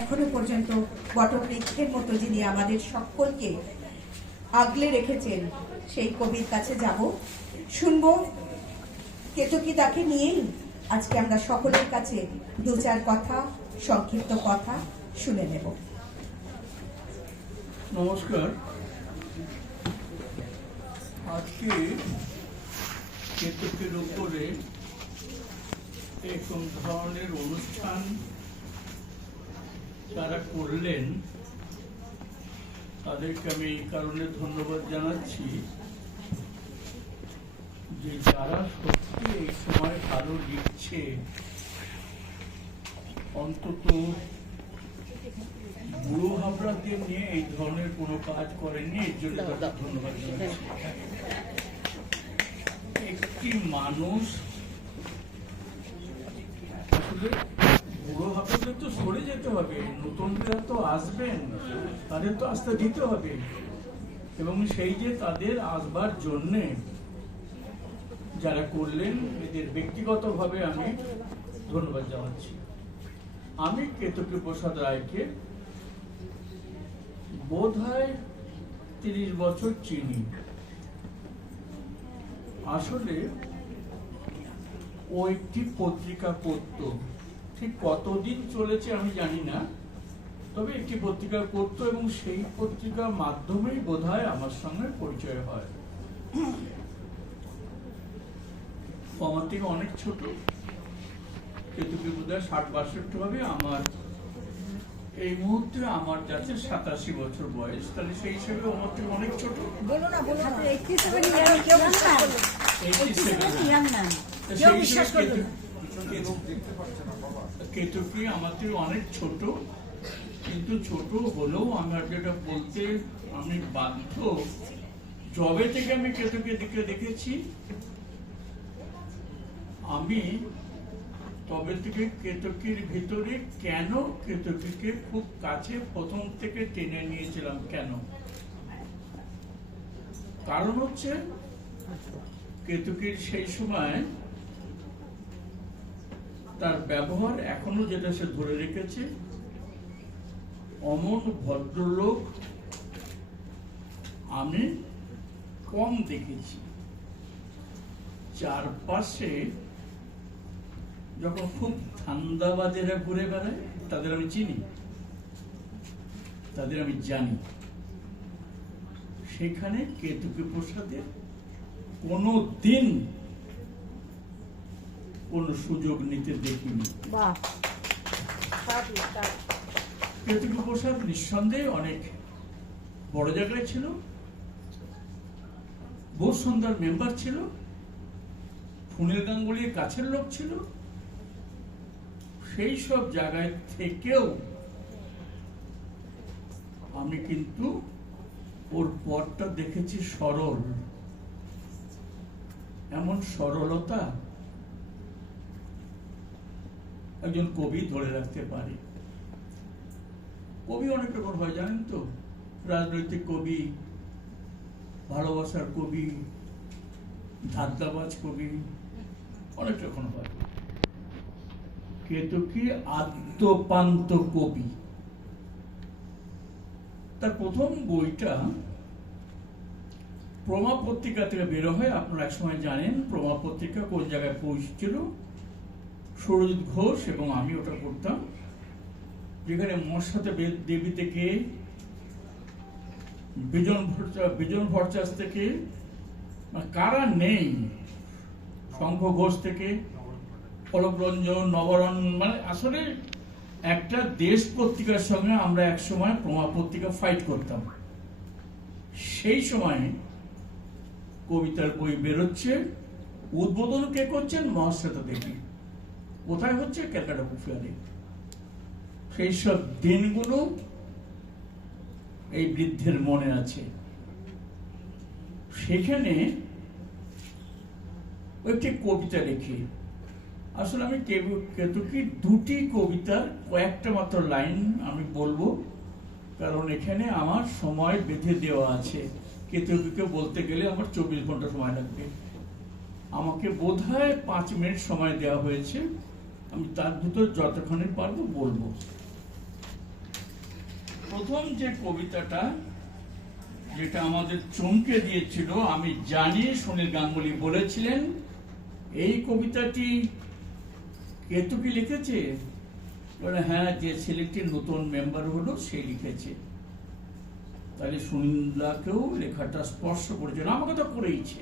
এখনও পর্যন্ত বটবৃক্ষের মতো যিনি আমাদের সকলকে আগলে রেখেছেন, সেই কবির কাছে যাব। শুনব কেতকী তাকে নিয়েই আজকে আমরা সকলের কাছে দু চার কথা, সংক্ষিপ্ত কথা শুনে নেব। নমস্কার। আজকে কেতকের উপরে এরকম ধরনের অনুষ্ঠান তারা করলেন তাদেরকে আমি এই কারণে ধন্যবাদ জানাচ্ছি যে যারা সত্যি এই সময় ভালো লিখছে অন্তত বুড়ো হাবড়াদের নিয়ে এই ধরনের কোনো কাজ করেননি এর জন্য তাদের ধন্যবাদ জানাচ্ছি। একটি মানুষ আসলে সরে যেতে হবে, নতুনরা তো আসবেন, তাদের তো আসতে দিতে হবে। এবং সেই যে তাদের আসবার জন্যে যারা করলেন, এদের ব্যক্তিগতভাবে আমি ধন্যবাদ জানাচ্ছি। আমি কেতকী প্রসাদ রায়কে বোধ হয় তিরিশ বছর চিনি। আসলে ও একটি পত্রিকা করত ঠিক কতদিন চলেছে আমি জানি না তবে একটি পত্রিকা করত এবং সেই পত্রিকার মাধ্যমেই বোধ আমার সঙ্গে পরিচয় হয়। আমার থেকে অনেক ছোট কেতুকি বোধ হয় ষাট বাষট্টি হবে আমার। এই মুহূর্তে আমার যাচ্ছে সাতাশি বছর বয়স তাহলে সেই হিসেবে আমার থেকে অনেক ছোট। বলো না বলো সেভেন ইয়াং সেভেন ইয়াং কেউ বিশ্বাস কেতুকি থেকে অনেক ছোট, কিন্তু ছোট হলেও আমার যেটা বলতে আমি বাধ্য জবে থেকে আমি কেতুকে দিকে দেখেছি, আমি তবে থেকে কেতকির ভিতরে কেন কেতকিকে খুব কাছে প্রথম থেকে টেনে নিয়েছিলাম কেন? কারণ হচ্ছে কেতকির সেই সময় তার ব্যবহার এখনও যেটা সে ধরে রেখেছে, অমন ভদ্রলোক আমি কম দেখেছি। চারপাশে যখন খুব ধান্দাবাজেরা ঘুরে বেড়ায়, তাদের আমি চিনি, তাদের আমি জানি। সেখানে কেতুকে প্রসাদের কোনো দিন কোনো সুযোগ নিতে দেখিনি। প্রসাদ নিঃসন্দেহে অনেক বড় জায়গায় ছিল। বহু সুন্দর মেম্বার ছিল। সুনীল গাঙ্গুলির কাছের লোক ছিল। সেই সব জায়গায় থেকেও আমি কিন্তু ওর পরটা দেখেছি সরল। এমন সরলতা একজন কবি ধরে রাখতে পারে। কবি অনেক রকম হয়, জানেন তো? রাজনৈতিক কবি, ভালোবাসার কবি ধাদ্দাবাজ কবি, অনেক রকম হয়। কেতকী আদ্যপান্ত কবি? তার প্রথম বইটা প্রমা পত্রিকা থেকে বেরো হয়। আপনারা একসময় জানেন প্রমা পত্রিকা কোন জায়গায় পৌঁছেছিল? সুরজিৎ ঘোষ এবং আমি ওটা করতাম। যেখানে মশাতে দেবী থেকে, বিজন বিজন ভট্টাচ থেকে কারা নেই? শঙ্খ ঘোষ থেকে, পলক রঞ্জন মানে আসলে একটা দেশ পত্রিকার সঙ্গে আমরা এক সময় প্রমা পত্রিকা ফাইট করতাম। সেই সময় কবিতার বই বেরোচ্ছে, উদ্বোধন কে করছেন মহাশ্বেতা দেবী। কোথায় হচ্ছে? ক্যালকাটা বুক ফেয়ারে সেই সব দিনগুলো এই বৃদ্ধের মনে আছে। সেখানে একটি কবিতা লিখি। আসলে আমি কেতকীর দুটি কবিতার কয়েকটা মাত্র লাইন আমি বলব, কারণ এখানে আমার সময় বেঁধে দেওয়া আছে। কেতকীকে বলতে গেলে আমার চব্বিশ ঘণ্টা সময় লাগবে। আমাকে বোধ হয় পাঁচ মিনিট সময় দেওয়া হয়েছে। আমি তার ভিতর যতক্ষণে পারব বলব। প্রথম যে কবিতাটা, যেটা আমাদের চমকে দিয়েছিল, আমি জানি সুনীল গাঙ্গুলি বলেছিলেন, এই কবিতাটি কেতুকি লিখেছে? হ্যাঁ যে ছেলেটি নতুন মেম্বার হলো, সে লিখেছে। তাহলে সুনীলাকেও লেখাটা স্পর্শ করেছিল আমাকে তো করেইছে।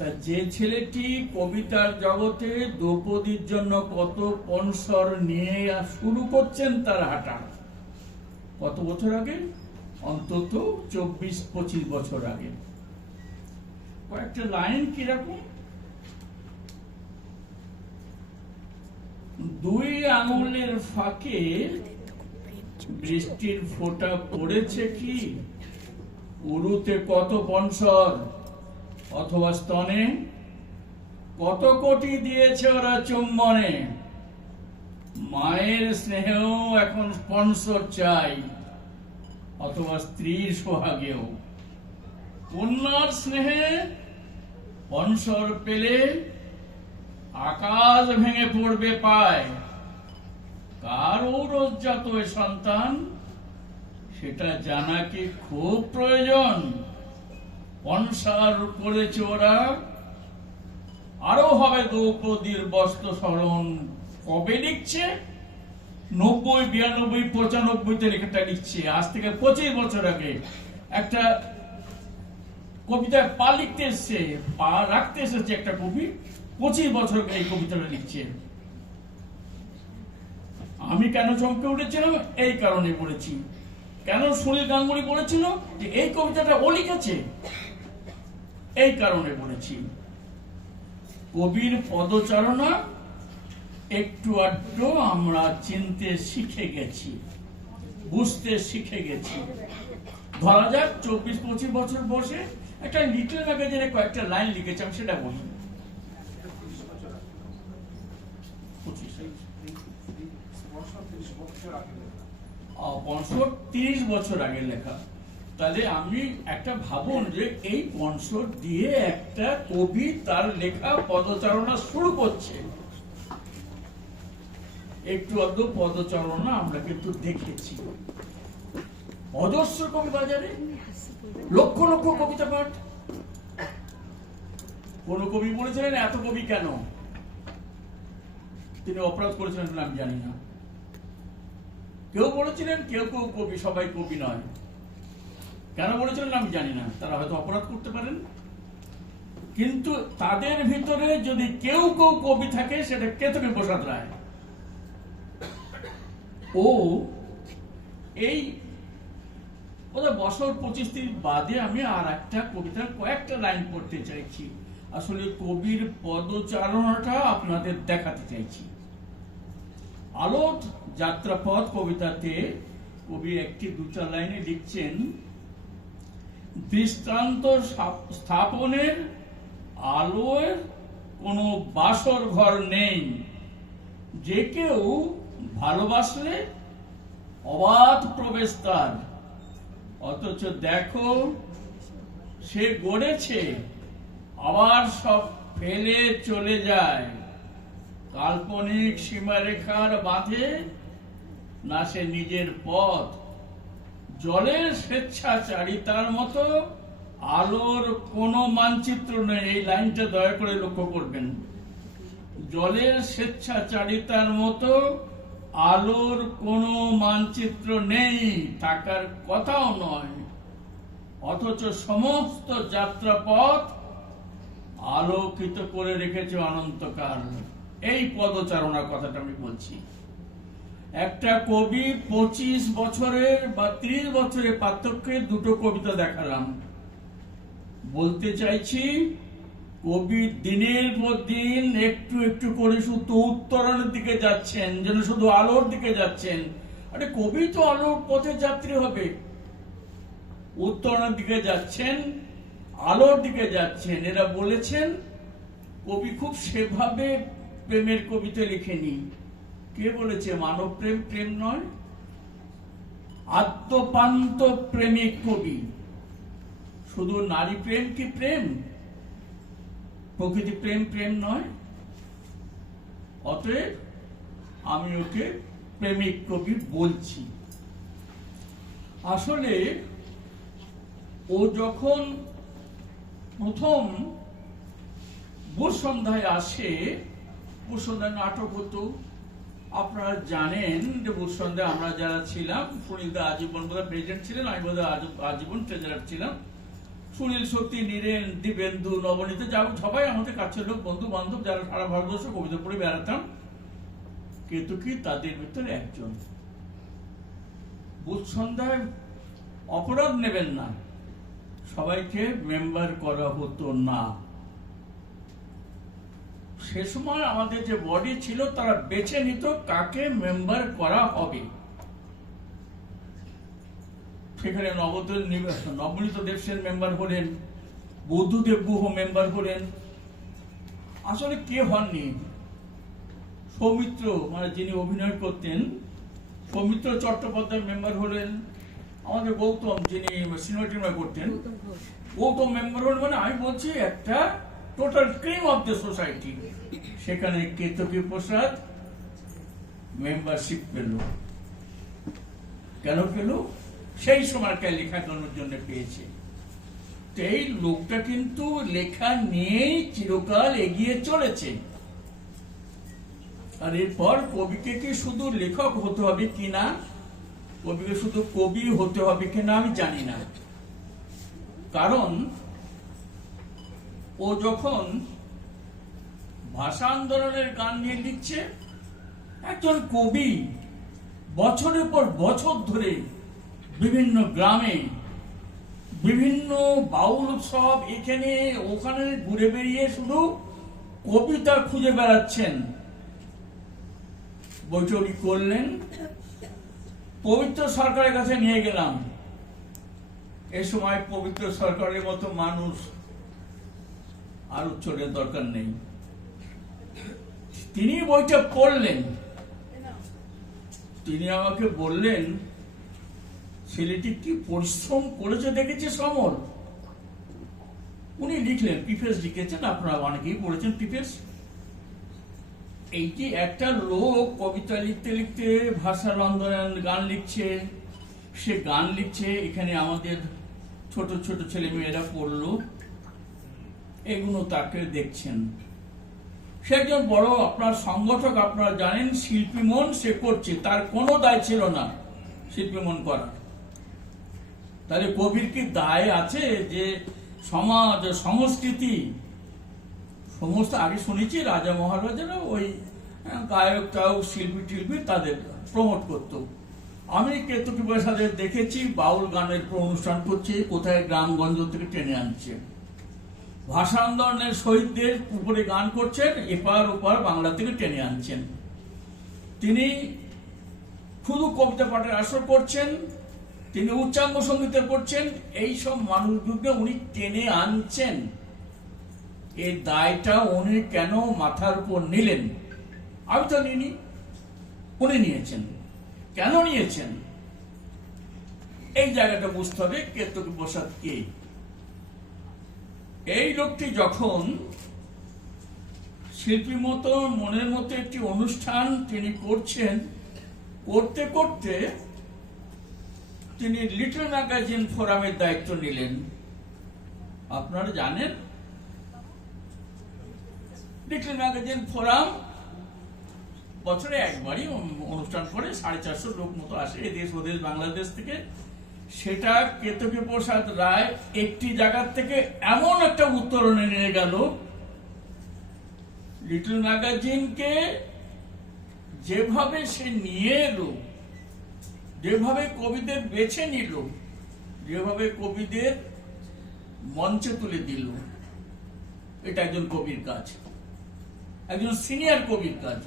তা যে ছেলেটি কবিতার জগতে দ্রৌপদীর জন্য কত পনসর নিয়ে শুরু করছেন তার হাঁটা। কত বছর আগে? অন্তত চব্বিশ, পঁচিশ বছর আগে। কয়েকটা লাইন কীরকম দুই আঙুলের ফাঁকে বৃষ্টির ফোঁটা পড়েছে কি? উরুতে কত পনসর? অথবা স্তনে? কত কোটি দিয়েছে ওরা চুম্বনে? মায়ের স্নেহেও এখন স্পন্সর চাই, অথবা স্ত্রীর সোহাগেও। কন্যার স্নেহে স্পন্সর পেলে আকাশ ভেঙে পড়বে পায়। কার ঔরজাত এ সন্তান, সেটা জানা কি খুব প্রয়োজন? পনসার করেছে ওরা। আরও হবে দ্রৌপদীর বস্ত্র স্মরণ। কবে লিখছে? নব্বই, বিরানব্বই, পঁচানব্বইতে লেখাটা লিখছে। আজ থেকে পঁচিশ বছর আগে একটা কবিতায় পা লিখতে এসছে, পা রাখতে এসেছে একটা কবি। পঁচিশ বছর আগে এই কবিতাটা লিখছে। আমি কেন চমকে উঠেছিলাম? এই কারণে বলেছি। কেন সুনীল গাঙ্গুলি বলেছিল যে, এই কবিতাটা ও লিখেছে? এই কারণে বলেছি। কবির পদচারণা একটু আধটু আমরা চিনতে শিখে গেছি, বুঝতে শিখে গেছি। ধরা যাক, চব্বিশ পঁচিশ বছর বসে একটা লিটল ম্যাগাজিনে কয়েকটা লাইন লিখেছে, আমি সেটা বলি পনসর তিরিশ বছর আগে লেখা। তাহলে আমি একটা ভাবুন যে এই পনসর দিয়ে একটা কবি তার লেখা পদচারণা শুরু করছে। একটু অর্ধ পদচারণা আমরা কিন্তু দেখেছি। অজস্র কবি বাজারে লক্ষ লক্ষ কবিতা পাঠ। কোন কবি বলেছিলেন এত কবি কেন? তিনি অপরাধ করেছিলেন আমি জানি না। কেউ বলেছিলেন, কেউ কেউ কবি, সবাই কবি নয়। কেন বলেছিলেন আমি জানি না। তারা হয়তো অপরাধ করতে পারেন। কিন্তু তাদের ভিতরে যদি কেউ কেউ কবি থাকে, সেটা কেতকে প্রসাদ রায়। ও এই ওদের বছর পঁচিশ তিরিশ বাদে আমি আর একটা কবিতার কয়েকটা লাইন পড়তে চাইছি। আসলে কবির পদচারণাটা আপনাদের দেখাতে চাইছি। আলোট যাত্রাপথ কবিতাতে কবি একটি দু চার লাইনে লিখছেন দৃষ্টান্ত স্থাপ- স্থাপনের আলোয় কোনো বাসর ঘর নেই। যে কেউ ভালোবাসলে অবাধ প্রবেশ তার। অথচ দেখো, সে গড়েছে, আবার সব ফেলে চলে যায়। কাল্পনিক সীমারেখার বাঁধে না সে নিজের পথ। জলের স্বেচ্ছাচারিতার মতো আলোর কোনো মানচিত্র নেই। এই লাইনটা দয়া করে লক্ষ্য করবেন। জলের স্বেচ্ছাচারিতার মতো আলোর কোনো মানচিত্র নেই। থাকার কথাও নয়। অথচ সমস্ত যাত্রাপথ আলোকিত করে রেখেছে অনন্তকাল। এই পদচারণার কথাটা আমি বলছি। একটা কবি পঁচিশ বছরের বা ত্রিশ বছরের পার্থক্যে দুটো কবিতা দেখালাম। বলতে চাইছি, কবি দিনের পর দিন একটু একটু করে শুধু উত্তরণের দিকে যাচ্ছেন, যেন শুধু আলোর দিকে যাচ্ছেন। আরে কবি তো আলোর পথে যাত্রী হবে। উত্তরণের দিকে যাচ্ছেন, আলোর দিকে যাচ্ছেন। এরা বলেছেন, কবি খুব সেভাবে প্রেমের কবিতা লিখেনি। কে বলেছে? মানব প্রেম প্রেম নয়। আত্মপান্ত প্রেমিক কবি। শুধু নারী প্রেম কি প্রেম? প্রকৃতি প্রেম প্রেম নয়। অতএব আমি ওকে প্রেমিক কবি বলছি। আসলে ও যখন প্রথম বুধ সন্ধ্যায় আসে বুধ সন্ধ্যায় নাটক হতো আপনারা জানেন যে বুধসন্ধায় আমরা যারা ছিলাম, সুনীল দা আজীবন বোধহয় প্রেসিডেন্ট ছিলেন, আমি বোধহয় আজ- আজীবন ট্রেজারার ছিলাম। সুনীল সত্যি নীরেন দিবেন্দু নবনীত, যা সবাই আমাদের কাছের লোক বন্ধু বান্ধব যারা সারা ভারতবর্ষ কবিতা পড়ে বেড়াতাম কেতুকি তাদের ভিতরে একজন? বুধ সন্ধ্যায় অপরাধ নেবেন না। সবাইকে মেম্বার করা হতো না। সে সময় আমাদের যে বডি ছিল তারা বেছে নিত কাকে মেম্বার করা হবে। সেখানে নবদল নবনীত দেবসেন মেম্বার হলেন বৌদ্ধদেব গুহ মেম্বার হলেন। আসলে কে হননি? সৌমিত্র মানে যিনি অভিনয় করতেন সৌমিত্র চট্টোপাধ্যায় মেম্বার হলেন। আমাদের গৌতম যিনি সিনেমা টিনেমা করতেন। গৌতম মেম্বার হলেন মানে আমি বলছি একটা total cream of the society সেখানে কেতকী প্রসাদ মেম্বারশিপ পেল। কেন পেল? সেই সময়কার লেখাগুলোর জন্য পেয়েছে। এই লোকটা কিন্তু লেখা নিয়েই চিরকাল এগিয়ে চলেছে। আর এরপর কবিকে কি শুধু লেখক হতে হবে কিনা কবিকে শুধু কবি হতে হবে কিনা আমি জানি না। কারণ ও যখন ভাষা আন্দোলনের গান নিয়ে লিখছে, একজন কবি বছরের পর বছর ধরে বিভিন্ন গ্রামে বিভিন্ন বাউল উৎসব এখানে ওখানে ঘুরে বেরিয়ে শুধু কবিতা খুঁজে বেড়াচ্ছেন। বৈঠকি করলেন। পবিত্র সরকারের কাছে নিয়ে গেলাম। এ সময় পবিত্র সরকারের মতো মানুষ আর উচ্চরের দরকার নেই। তিনি বইটা পড়লেন। তিনি আমাকে বললেন, ছেলেটি কি পরিশ্রম করেছে দেখেছে সমল উনি লিখলেন পিফেস লিখেছেন, আপনারা অনেকেই পড়েছেন পিফেস এইটি একটা লোক কবিতা লিখতে লিখতে ভাষার আন্দোলন গান লিখছে, সে গান লিখছে, এখানে আমাদের ছোট ছোট ছেলে মেয়েরা পড়ল। এগুলো তাকে দেখছেন। সে একজন বড় আপনার সংগঠক, আপনারা জানেন, শিল্পী মন সে করছে, তার কোনো দায় ছিল না শিল্পী মন করার। তাহলে কবির কি দায় আছে যে সমাজ, সংস্কৃতি? সমস্ত আগে শুনেছি রাজা মহারাজারা ওই গায়ক, টায়ক, শিল্পী, টিল্পী তাদের প্রমোট করত। আমি কেতুকি প্রসাদের দেখেছি, বাউল গানের অনুষ্ঠান করছে, কোথায় গ্রামগঞ্জ থেকে টেনে আনছে। ভাষা আন্দোলনের শহীদদের উপরে গান করছেন, এপার ওপার বাংলা থেকে টেনে আনছেন। তিনি শুধু কবিতা পাঠের আসর করছেন, তিনি উচ্চাঙ্গ সঙ্গীতের করছেন, এই সব মানুষগুলোকে উনি টেনে আনছেন। এই দায়টা উনি কেন মাথার উপর নিলেন? আমি তো নিইনি, উনি নিয়েছেন। কেন নিয়েছেন? এই জায়গাটা বুঝতে হবে কেতকী প্রসাদ কে? এই লোকটি যখন শিল্পী মতো, মনের মতো একটি অনুষ্ঠান তিনি করছেন, করতে করতে তিনি লিটল ম্যাগাজিন ফোরামের দায়িত্ব নিলেন। আপনারা জানেন? লিটল ম্যাগাজিন ফোরাম বছরে একবারই অনুষ্ঠান করে, সাড়ে চারশো লোক মতো আসে এদেশ ওদেশ বাংলাদেশ থেকে। সেটা কেতকী প্রসাদ রায় একটি জায়গার থেকে এমন একটা উত্তরণে নিয়ে গেল। লিটল ম্যাগাজিনকে যেভাবে সে নিয়ে এলো, যেভাবে কবিদের বেছে নিল, যেভাবে কবিদের মঞ্চে তুলে দিল, এটা একজন কবির কাজ। একজন সিনিয়র কবির কাজ।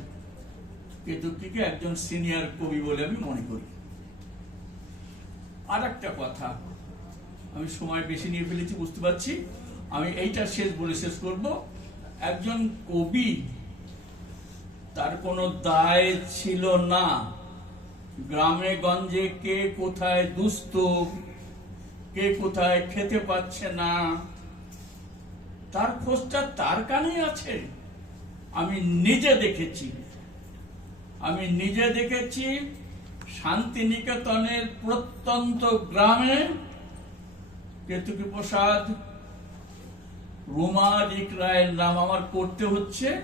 কেতুকিকে একজন সিনিয়র কবি বলে আমি মনে করি। আর একটা কথা। আমি সময় বেশি নিয়ে ফেলেছি, বুঝতে পারছি? আমি এইটা শেষ বলে শেষ করব। একজন কবি, তার কোনো দায় ছিল না। গ্রামে গঞ্জে কে কোথায় দুস্থ, কে কোথায় খেতে পাচ্ছে না। তার খোঁজটা তার কানেই আছে। আমি নিজে দেখেছি। আমি নিজে দেখেছি শান্তিনিকেতনের প্রত্যন্ত গ্রামে কেতুকি প্রসাদ রুমা রায়ের নাম আমার করতে হচ্ছে।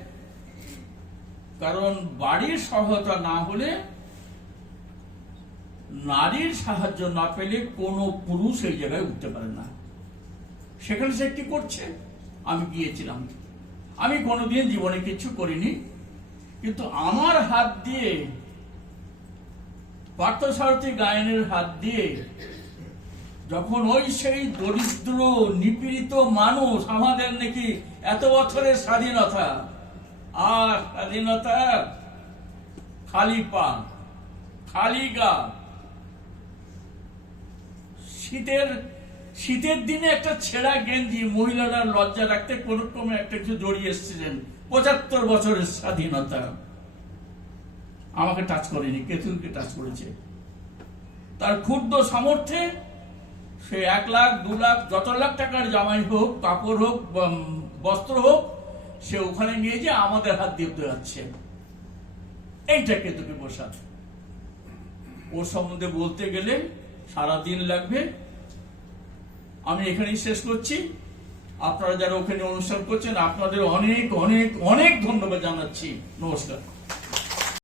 কারণ বাড়ির সহায়তা না হলে নারীর সাহায্য না পেলে কোনো পুরুষ এই জায়গায় উঠতে পারে না। সেখানে সে কি করছে? আমি গিয়েছিলাম। আমি কোনোদিন জীবনে কিছু করিনি। কিন্তু আমার হাত দিয়ে পার্থসারথী গায়নের হাত দিয়ে যখন ওই সেই দরিদ্র, নিপীড়িত মানুষ আমাদের নাকি এত বছরের স্বাধীনতা, আর স্বাধীনতা খালি পা খালি গা। শীতের শীতের দিনে একটা ছেঁড়া গেঞ্জি মহিলারা লজ্জা রাখতে কোনো রকমে একটা কিছু জড়িয়ে এসেছিলেন। পঁচাত্তর বছরের স্বাধীনতা। আমাকে টাচ করেনি, কেতুকে টাচ করেছে। তার ক্ষুদ্র সামর্থ্যে সে এক লাখ, দু লাখ, যত লাখ টাকার জামাই হোক, কাপড় হোক বস্ত্র হোক, সে ওখানে নিয়ে যে আমাদের হাত দিয়ে যাচ্ছে। এইটা কেতুকে প্রসাদ। ওর সম্বন্ধে বলতে গেলে সারা দিন লাগবে। আমি এখানেই শেষ করছি। আপনারা যারা ওখানে অনুষ্ঠান করছেন, আপনাদের অনেক অনেক অনেক ধন্যবাদ জানাচ্ছি। নমস্কার।